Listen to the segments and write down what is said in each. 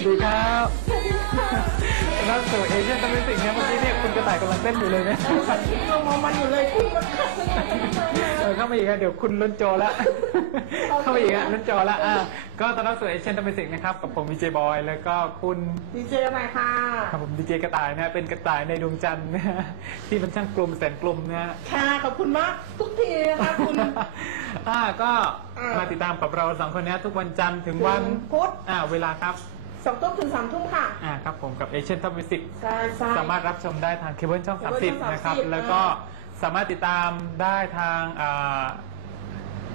วัสดีครับรับสู่เอเชียนตมิสิกเนี่ยเมื่อกี้เนี่ยคุณกระต่ายกำลังเต้นอยู่เลยนะเรามองมันอยู่เลยคุณมันเออเข้ามาอีกครับเดี๋ยวคุณล้นจอละเข้ามาอีกครับล้นจอละอะก็ตอนรับสู่เอเชียนตมิสิกนะครับกับผมวีเจบอยแล้วก็คุณดีเจใหม่ค่ะครับผมดีเจกระต่ายนะเป็นกระต่ายในดวงจันทร์นะฮะที่มันช่างกลมแสนกลมนะค่ะขอบคุณมากทุกทีนะคะคุณอ่าก็มาติดตามกับเราสองคนนะทุกวันจันทร์ถึงวันพุธอ่าเวลาครับ สองทุ่มถึงสามทุ่มค่ะ อ่าครับผมกับเอเชียนท็อปมิวสิกใช่ใช่ สามารถรับชมได้ทางเคเบิลช่อง Cable ช่อง30นะครับ30แล้วก็สามารถติดตามได้ทางอ่า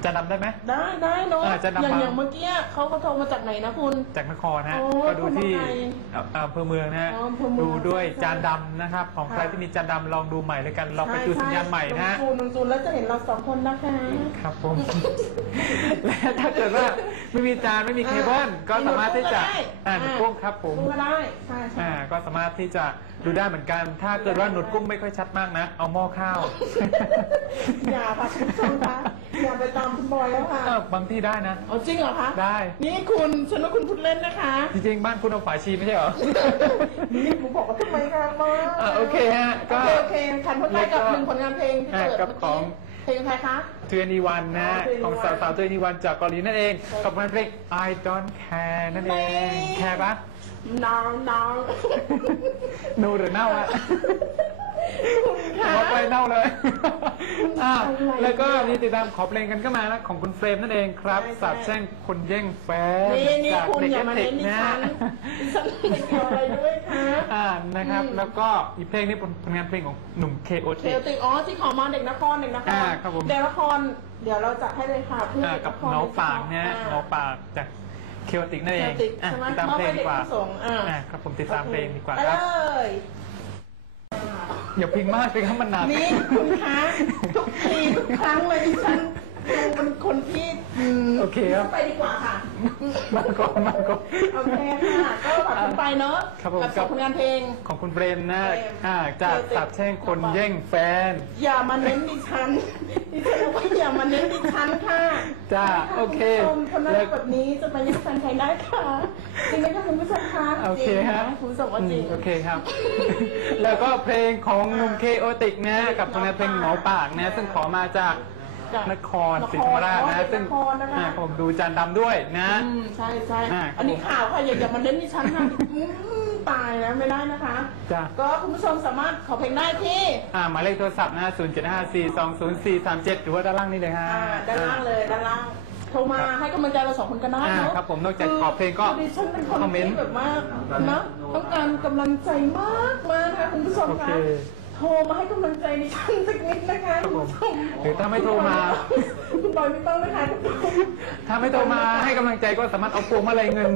จะนำได้ไหม ได้ได้เนาะอ่าจะนำอย่างมา อย่างเมื่อกี้เขาก็โทรมาจากไหนนะคุณ จากนครนะฮะโอ้ก็ดูที่คนไทยอ่าอำเภอเมืองนะฮะอ๋ออำเภอเมืองดูด้วยใช่จานดำนะครับ ของค่ะ ใครที่มีจานดำลองดูใหม่เลยกันลองไปดูสัญญาณใหม่นะฮะใช่ใช่ตรงจูนตรงจูนแล้วจะเห็นเราสองคนนะคะ ครับผม และถ้าเกิดว่าไม่มีจานไม่มีเคเบิลก็สามารถที่จะอ่าหนุดกุ้งครับผมกุ้งก็ได้ใช่ใช่ อ่าก็สามารถที่จะดูได้เหมือนกัน ถ้าเกิดว่าหนุดกุ้งไม่ค่อยชัดมากนะ เอาหม้อข้าว อย่าค่ะคุณผู้ชมคะ อย่าไปตามคุณบอยแล้วค่ะเออบางที่ได้นะ เอาจริงเหรอคะได้ นี่คุณฉันว่าคุณพูดเล่นนะคะจริงๆ บ้านคุณเอาฝาชีไม่ใช่เหรอ นี่ผมบอกว่าทำไมคะมาอ่าโอเคฮะโอก็เคโอเคขันพดไปกับหนึ่งผลงานเพลงที่อ่าเปิดกับเมื่อขอกี้ง เพลงใครคะ เทรนีวันนะอ๋อของสาวสาวเทรนีวันจากเกาหลีนั่นเองใช่กับงานเพลง I don't care นั่นเอง ไม่ แคร์ปะน้องน้องโนหรือเน่าอะ ค่ะว่าไปเน่าเลยอ่าอะไรแล้วก็นี่ติดตามขอเพลงกันก็มานะของคุณเฟรมนั่นเองครับใช่ใช่สาบแช่งคนแย่งแฟนนี่นี่จากคุณเด็กอย่าเอมาฟเทเน้คนดินะฉันดิฉันไม่เกี่ยวอะไรด้วยค่ะ อ่านะครับ อืม แล้วก็อีกเพลงนี้เป็นผลงานเพลงของหนุ่มเคโอเคติลติกอ๋อที่ขอมาเด็กนครเด็กนครอ่าครับผม เด็กนครเดี๋ยวเราจัดให้เลยค่ะเพื่อนอ่าเด็กกับนครเงาปากนะฮะอ่เงาปากจากเคโอติกนั่นเอง Celtic อะใช่ไหมติดตามเพลงดีกว่าเมื่อไปเด็กผู้สงฆ์อ่า อ่าครับผมติดตามเพลงดีกว่าไปคเลรับย อย่าพิงมากสิครับมันหนักนี่คุณคะทุกทีทุกครั้งเลยดิฉันดูเป็นคนที่อืมโอเคครับไปดีกว่าค่ะ มาก่อนมาก่อน โอเคค่ะ ก็ฝากคุณไปเนอะครับผม กับสองผลงานเพลง ของคุณเฟรมนะเฟรมอ่าจากเฟรมสาบแช่งคนแย่งแฟน อย่ามาเน้นดิฉันดิฉันบอกว่าอย่ามาเน้นดิฉันค่ะ จ้าะโอเคณผู้ชมคนน่าแล้รัวกแบบนี้จะไปยังแฟนใครได้ค่ะจริงไหมคะคุณผู้ชมคะโอเคจริงฮะนะคุณผู้ชมว่าจริงอืมโอเคครับ แล้วก็เพลงของหนุ่มเคโอติกนะกับผลงานเพลงหมอปากนะ ซึ่งขอมาจากจาก นครศรีธรรมราชนคนะรซึ่งนครนะคะ อ่าผมดูจานดำด้วยนะ อืมใช่ใช่อ่าอันนี้ข่าวค่ะอย่าอย่ามาเน้นดิฉันค่ะอืมตายแล้วไม่ได้นะคะ จ้ะ ก็คุณผู้ชมสามารถขอเพลงได้ที่อ่าหมายเลขโทรศัพท์นะ 0 7 5 4 2 0 4 3 7 หรือว่าด้านล่างนี่เลยฮะ อ่าด้านล่างเลยด้านล่างโทรมาให้กำลังใจเราสองคนกันได้อ่าเนอะครับผมนอกจากขอเพลงก็คือดิฉันเป็นคนคอมเมนต์ ที่แบบว่านะต้องการกำลังใจมากมากนะคะคุณผู้ชมโอคะเค โทรมาให้กำลังใจดิฉันสักนิดนะคะครับคุณผมผู้ชมหรือถ้าไม่โทรมา คุณบอยไม่ต้องนะคะคุณบอยถ้าไม่โทรมาให้กำลังใจก็สามารถเอาพวงมาลัยเงิน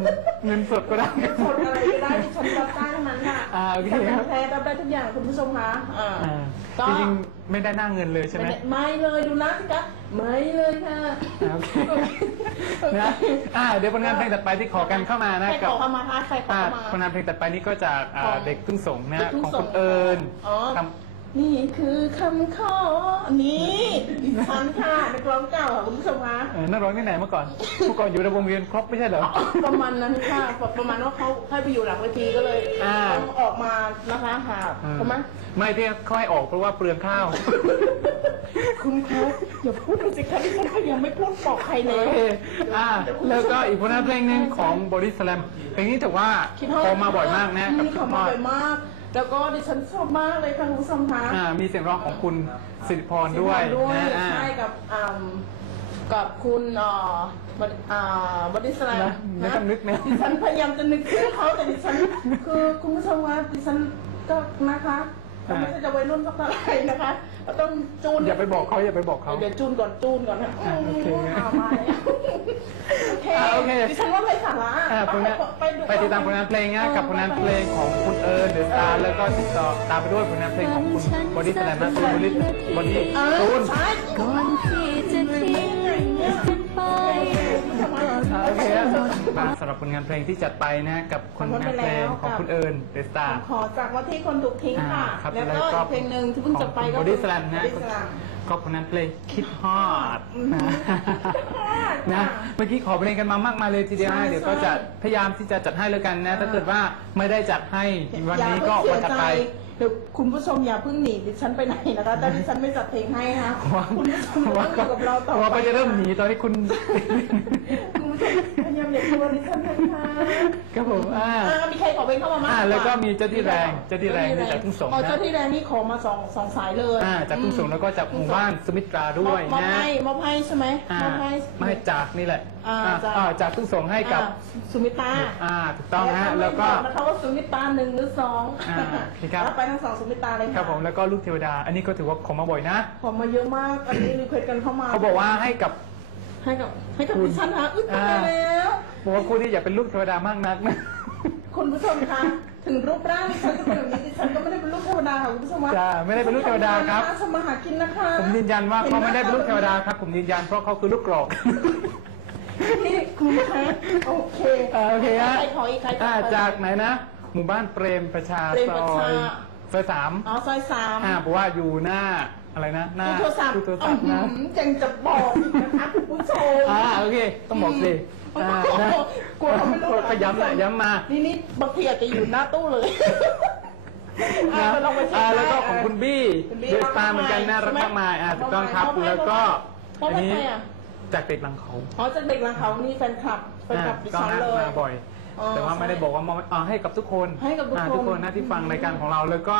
เงินสดก็ได้ กดอะไรก็ได้ดิฉันรับได้ทั้งนั้นค่ะอ่าโอเคครับแท้รับได้ทุกอย่างคุณผู้ชมคะอ่า อ่าก็จริงๆไม่ได้หน้าเงินเลยใช่ไหม ไม่ได้ไม่เลยดูนะสิคะไม่เลยค่ะอ่าโอเคนะอ่าเดี๋ยวผลงานเพลงถัดไปที่ขอกันเข้ามานะใครกัขบอเข้ามาคะใครขออ่าเข้ามา ผลงานเพลงถัดไปนี้ก็จากอ่าของเด็กทุ่งสงนะเด็กทุ่งของสงคุณเอิญอ๋อ ท นี่คือคำขอนี่ดิฉันค่ะนักร้องเก่าค่ะคุณผู้ชมคะำเออนักร้องที่ไหนเมื่อก่อน เมื่อก่อนอยู่ในวงเวียนครบไม่ใช่เหรอ ประมาณนั้นค่ะประมาณว่าเขาให้ไปอยู่หลังเวทีก็เลยอ่า ต้องออกมานะคะหาใช่ไหมไม่ที่ค่อยออกเพราะว่าเปลืองข้าว คุณคะอย่าพูดเลยสิคะดิฉันก็ยังไม่พูดบอกใครเลโอย เคอ่าแล้วก็อีกผลงานเพลงหนึ่งของบริสแลมเพลงนี้ถือว่าคิดฮอดโทรมาบ่อยมากนะกับนี่คิเขาดฮมาอดบ่อยมาก แล้วก็ดิฉันชอบมากเลยค่ะคุณผู้ชมคะอ่ามีเสียงร้องของคุณสิริพรด้วยด้วยนะอ่า ใช่กับอ่ากับคุณเอ่อบัดอ่าบดิสแลมนะไม่ต้องนึกนะ ดิฉันพยายามจะนึกชื่อเขาแต่ดิฉัน คือคุณผู้ชมว่าดิฉันก็นะคะ ก็ไม่ใช่จะวัยรุ่นสักเท่าไหร่นะคะก็ต้องจูนอย่าไปบอกเขาอย่าไปบอกเขา เดี๋ยวจูนก่อนจูนก่อนนะอ่าโอเคมเอามาแล้วโอเคอ่าโอเคดิฉันว่าไม่สาระอ่าผลงานดูไปติดตามผลงานเพลงนะกับผลงานเพลงของคุณเอิญเดอะสตาร์แล้วก็ติดต่อตามไปด้วยผลงานเพลงของคุณบอดี้สแลมนะคุณบอดี้บอดี้เอตูอน มโอเคครับมาสำหรับผลงานเพลงที่จัดไปนะฮะกับผลงานเพลงของคุณเอิญเดสตา ขอจากว่าที่คนถูกทิ้งค่ะ อ่าครับแล้วแล้วก็ก็อีกเพลงหนึ่งที่เพิ่งจะไปก็ของ Body Slam นะ Body Slam ก็ผลงานเพลงคิดฮอดอืมนะนะเมื่อกี้ขอเพลงกันมามากมายเลยทีเดียวใช่นะเดี๋ยวก็ใช่จะพยายามที่จะจัดให้แล้วกันนะอ่าถ้าเกิดว่าไม่ได้จัดให้วันนี้ก็อย่าวันเพิ่งถัดเสียใจไป เดี๋ยวคุณผู้ชมอย่าเพิ่งหนีดิฉันไปไหนนะคะแต่ดิฉันไม่จัดเพลงให้นะคะว่าคุณผู้ชมต้องอยู่กับเราต่อว่าไปก็จะเริ่มหนีตอนที่คุณคุณผู้ชม พยายามอย่ากลัวดิฉันนะคะครับผมอ่า อ่ามีใครขอเพลงเข้ามามั้งอ่าแล้วก็มีเจ้าที่แรงเจ้าที่แรงนี่จากทุ่งสงอ๋อนะเจ้าที่แรงนี่ขอมาสองสองสายเลยอ่าจากทุ่งสงแล้วก็จากหมู่บ้านสมิตราด้วยมอบนะให้มอบให้ใช่ไหมอ่ามอบให้ ไม่จากนี่แหละอ่าอ่าจาก อ่าจากทุ่งสงให้กับอ่าสุมิตาอ่าถูกต้องฮะแล้วก็นะคะว่าสุมิตาหนึ่งหรือสองอ่าโอเคครับแล้วไปทั้งสองสุมิตาเลยะครับผมแล้วก็ลูกเทวดา อันนี้ก็ถือว่าขอมาบ่อยนะ ขอมาเยอะมากอันนี้รีเควสกันเข้ามาเขาบอกว่าให้กับ ให้กับให้กับคุณดิฉันฮะอุ้ยตายอ่าแล้วบอกว่าคู่ที่อย่าเป็นลูกเทวดามากนักนะ คุณผู้ชมคะถึงรูปร่างดิฉันจะเป็นแบบนี้ดิฉันก็ไม่ได้เป็นลูกเทวดาค่ะคุณผู้ชมว่าจ้าไม่ได้เป็นลูกเทวดาครับทำมาหากินนะคะผมยืนยันว่าเขาไม่ได้เป็นลูกเทวดาครับ ผมยืนยันเพราะเขาคือลูกกรอกนี่คุณคะโอเคอ่าโอเคฮะใครขออีกใครขออ่าอีกจากไหนนะ หมู่บ้านเปรมประชาเปรมซประอชาย ซอยสามอ๋อซอยสามอ่าบอกว่าอยู่หน้าอะไรนะหน้าตู้โทรศัพท์ตู้โทรศัพท์นะอื้อหือยังจะบอกอีกนะคะคุณผู้ชมอ่าโอเคต้องบอกสิอ่านะกลัวเขาไม่รู้ก็ย้ำนะย้ำมา นี่นี่บางทีอาจจะอยู่หน้าตู้เลยนะอะเราไปเช็คอ่าได้แล้วก็ของคุณบี้คุณบี้เดสตาร์เหมือนกันน่ารักมากมายอ่าถูกต้องครับมอบให้แล้วก็มอบอันให้นี้ใครอะจากเด็กหลังเขาอ๋อจากเด็กหลังเขานี่แฟนคลับแฟนอ่าคลับดิก็ฉันนะเลยมาบ่อย อ๋อแต่ว่าไม่ได้บอกว่ามอบอ่าให้กับทุกคนให้กับทุกอ่าคนทุกคนนะที่ฟังรายการของเราแล้วก็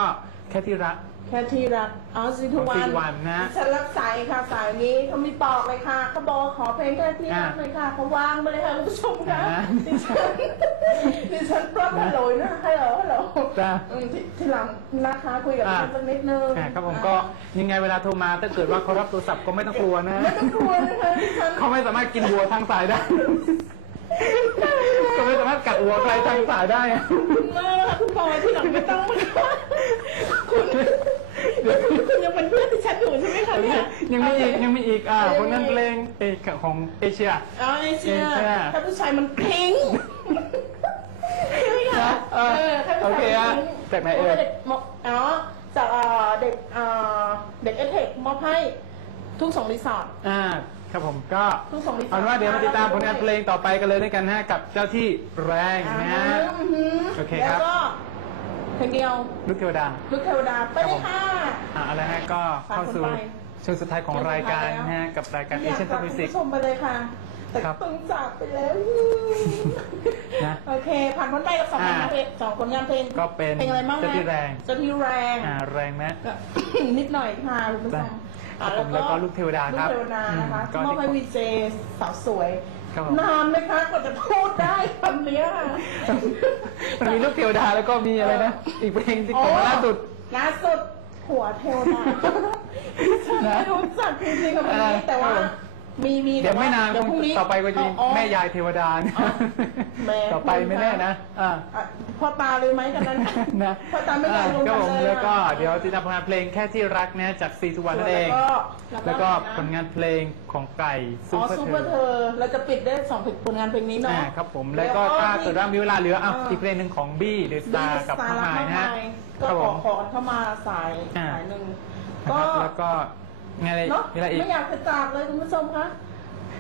แค่ที่รัก แค่ที่รักอ๋อซีทุของวัซีนทุวันนะฉันรับสายค่ะสายนี้เขามีบอกเลยค่ะเขาบอกขอเพลงแค่ที่รักอ่าเลยค่ะเขาวางไปเลยค่ะคุณผู้ชมค่ะอ่าดิฉันดิฉันปล้นฮัลโหลนะฮัลโหลฮัลโหลจ้าอืมที่ที่หลังนะคะคุยกับดิฉันอ่าสักนิดนึงอ่าครับผมก็ยังไงเวลาโทรมาถ้าเกิดว่าเขารับโทรศัพท์ก็ไม่ต้องกลัวนะ ไม่ต้องกลัวนะคะดิฉัน เขาไม่สามารถกินวัวทางสายได้เขาไม่สามารถกัดวัวใครทางสายได้คุณมากค่ะคุณบอยที่หลังไม่ต้องมาคุณคุณยังเป็นเพื่อนที่ฉันอยู่ใช่ไหมคะเนี่ยยังมีอีกยังมีอีกอ่ายังมีผลงานเพลงเอกของเอเชียอ๋อไอเชียเอเชียถ้าผู้ชายมันทิ้งใช่ไหมคะเออถ้าผู้ชายโอเคฮะมันทิ้งจากไหนเอ่ยด็กมอ๋อจากเอ่อเด็กเอ่อเด็กเอเทคมอบให้ทุ่งสงรีสอร์ทอ่า ครับผมก็ทุ่งสงรีสอร์ทเอาเป็นว่าเดี๋ยวมาติดตามผลงานเพลงต่อไปกันเลยด้วยกันนะฮะกับเจ้าที่แรงนะฮะ อือหือโอเคครับ แล้วก็เพลงเดียวลูกเทวดา ลูกเทวดาไปเลยค่ะ อ่าอะไรฮะก็เข้าสู่ฝากคนไป ช่วงสุดท้ายของรายการนะฮะกับรายการเอเชียนฝากมิวคุสิณกผู้ชมไปเลยค่ะ แต่ครับต้องจากไปแล้วนะโอเค ผ่านพ้นไปกับสองผลงานเพลงสองผลงานเพลงก็เป็นเพลงอะไรบ้างนะเจ้าที่แรง เจ้าที่แรง อ่าแรงไหม ก็ นิดหน่อยค่ะคุณผู้ชได้ม ครัอ่าบผมแล้วก็ลูกเทวดาครับลูกเทวดานะคะอืมก็มอบให้ที่วีเจสาวสวยครับผมนานไหมคะกว่าจะพูดได้คำเนี้ยค่ะมันมีลูกเทวดาแล้วก็มีอะไรนะอีกเพลงที่ของมาล่าสุดล่าสุดหัวเทวดาฉันไม่รู้จักจริงๆกับคนนี้อ่าแต่ว่าครับผ มมีมีเดี๋ยวไม่นานเดี๋ยวพรุ่งนี้ต่อไปก็จะมีอ๋อ แม่ยายเทวดาเนี่ยอ๋อแม่ต่อไปไม่แน่นะอ่า อะพ่อตาเลยไหมกันนั้นนะพ่อตาไม่ยอมลงก็กันผมเลยแล้วก็อะเดี๋ยวติดตามผลงานเพลงแค่ที่รักนะจากซีทุกวันนั่นเอง แล้วก็ผลงานเพลงของไก่ซูอ๋อเปอร์ซูเทเปอร์เธอร์อเราจะปิดได้สองผลงานเพลงนี้เนาะ อ่าครับผมแล้วก็ถ้าเกิดว่ามีเวลาเหลืออะอ่า อีกเพลงหนึ่งของบี้เดอะสตาร์กับสาน้องระไม้มากนะฮะมายคก็รับขผอม ขอเข้ามาสายอ่า สายหนึ่งนะก็ครับแล้วก็ ไงอะไรเนาะมีอะไรอีก ไม่อยากจะจากเลยคุณผู้ชมคะ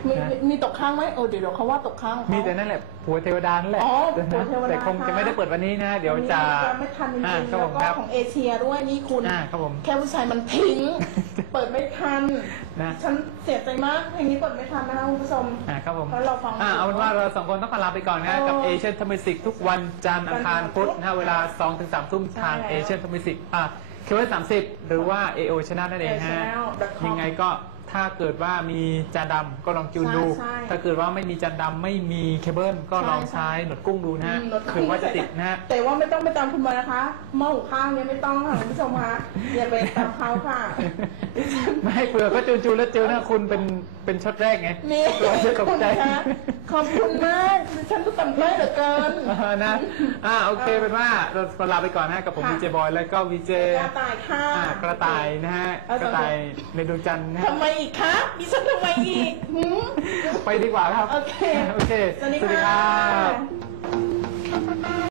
มีนะ มีมีตกค้างไหมโอ้เดี๋ยวเดี๋ยวเขาว่าตกค้างของเขา มีแต่นั่นแหละผัวเทวดานั่นแหละอ๋อนะผัวเทวดา แต่คงจะไม่ได้เปิดวันนี้นะ เดี๋ยวจะวันนี้ไม่ทันจริงอ่าๆครับแล้ผวมก็ครับของเอเชียด้วยนี่คุณ อ่าครับผม แค่ผู้ชายมันทิ้ง เปิดไม่ทัน นะ ฉันเสียใจมากเพลงนี้เปิดไม่ทันนะคะคุณผู้ชม อ่าครับผมเพราะเราฟังอ่าเอาเป็นว่าเราสองคนต้องขอลาไปก่อนนะโอ้กับเอเชียนทมิสิกทุกวันจันทร์อังคารวันพุธพุธนะเวลา2ถึง3ทุ่มทางใช่แล้ว เอเชียนทมิสิกอ่า เคเบิลสามสิบหรือว่า AO Channel นั่นเองฮะ channel.com ยังไงก็ ถ้าเกิดว่ามีจานดำก็ลองจูนดู ใช่ใช่ถ้าเกิดว่าไม่มีจานดำไม่มีเคเบิลก็ลองใช่ใช้หนวดกุ้งดูนะฮะอืมรถถือว่าจะติดนะฮะ แต่ว่าไม่ต้องไปตามคุณบอยนะคะหม้อหุงข้าวเนี่ยไม่ต้องค่ะคุณผู้ชมคะอย่าไปตามเขาค่ะ ไม่เผื่อก็จูนจูนแล้วเจอหน้าคุณเป็นเป็นช็อตแรกไงนี่เราจะตกคุณใจ คะขอบคุณมากดิฉันก็ต่ำต้อยเหลือเกินอ่านะอ่าโอเคเป็นว่าเราขอลาไปก่อนนะกับผมค่ะ วีเจบอยแล้วก็วีเจกระต่ายค่ะ อ่ากระต่ายนะฮะ เอากระต่ายในดวงจันทร์นะฮะ ทำไมอีกคะดิฉันทำไมอีกหืม ไปดีกว่าครับ โอเค โอเค สวัสดีสวัสดีคค่ะรับ